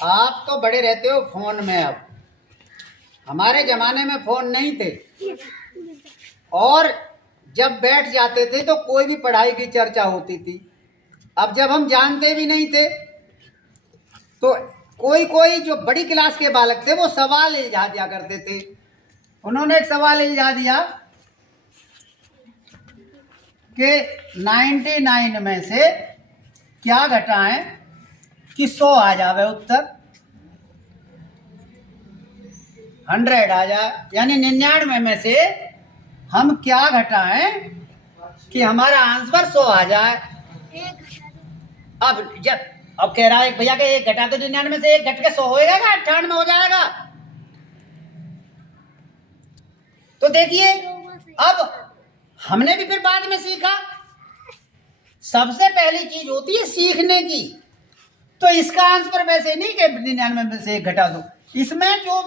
आप तो बड़े रहते हो फोन में। अब हमारे जमाने में फोन नहीं थे, और जब बैठ जाते थे तो कोई भी पढ़ाई की चर्चा होती थी। अब जब हम जानते भी नहीं थे तो कोई कोई जो बड़ी क्लास के बालक थे वो सवाल इल्झा दिया करते थे। उन्होंने एक सवाल इल्झा दिया कि 99 में से क्या घटाएं कि 100 आ जावे उत्तर, 100 आ जाए, यानी 99 में से हम क्या घटाएं कि हमारा आंसर 100 आ जाए। अब कह रहा है भैया कि एक घटा तो 99 में से एक घट के 100 होएगा क्या? 98 हो जाएगा। तो देखिए, अब हमने भी फिर बाद में सीखा। सबसे पहली चीज होती है सीखने की। तो इसका आंसर वैसे नहीं कि 99 में से एक घटा दो, इसमें जो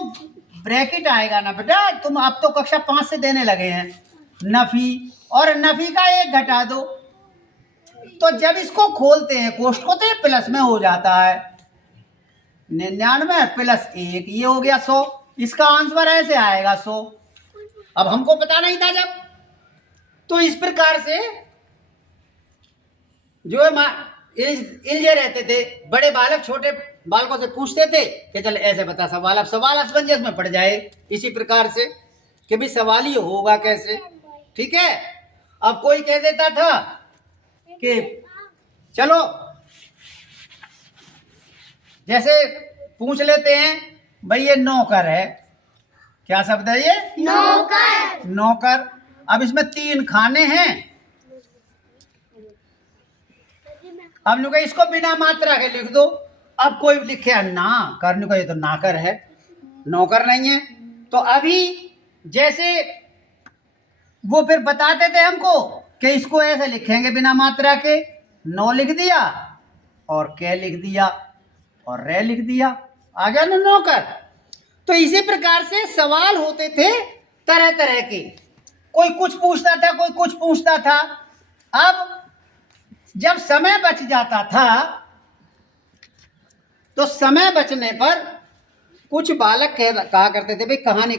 ब्रैकेट आएगा ना बेटा, तुम अब तो कक्षा 5 से देने लगे हैं, नफी, और नफी का एक घटा दो। तो जब इसको खोलते हैं कोष्ठ को तो ये प्लस में हो जाता है, 99 प्लस 1, ये हो गया 100। इसका आंसर ऐसे आएगा 100। अब हमको पता नहीं था जब, तो इस प्रकार से जो इल्झे रहते थे बड़े बालक छोटे बालकों से पूछते थे कि चल ऐसे बता सवाल। अब सवाल असमंजस में पड़ जाए इसी प्रकार से कि भी सवाल ही होगा कैसे, ठीक है। अब कोई कह देता था कि चलो जैसे पूछ लेते हैं भाई ये नौकर है, क्या शब्द है ये? नौकर। नौकर। अब इसमें 3 खाने हैं। अब नु इसको बिना मात्रा के लिख दो। अब कोई लिखे ना करने को, ये तो नाकर है, नौकर नहीं है। तो अभी जैसे वो फिर बताते थे हमको कि इसको ऐसे लिखेंगे बिना मात्रा के, 9 लिख दिया और के लिख दिया और रे लिख दिया, आ गया ना नौकर। तो इसी प्रकार से सवाल होते थे तरह तरह के, कोई कुछ पूछता था कोई कुछ पूछता था। अब जब समय बच जाता था तो समय बचने पर कुछ बालक कहा करते थे भाई कहानी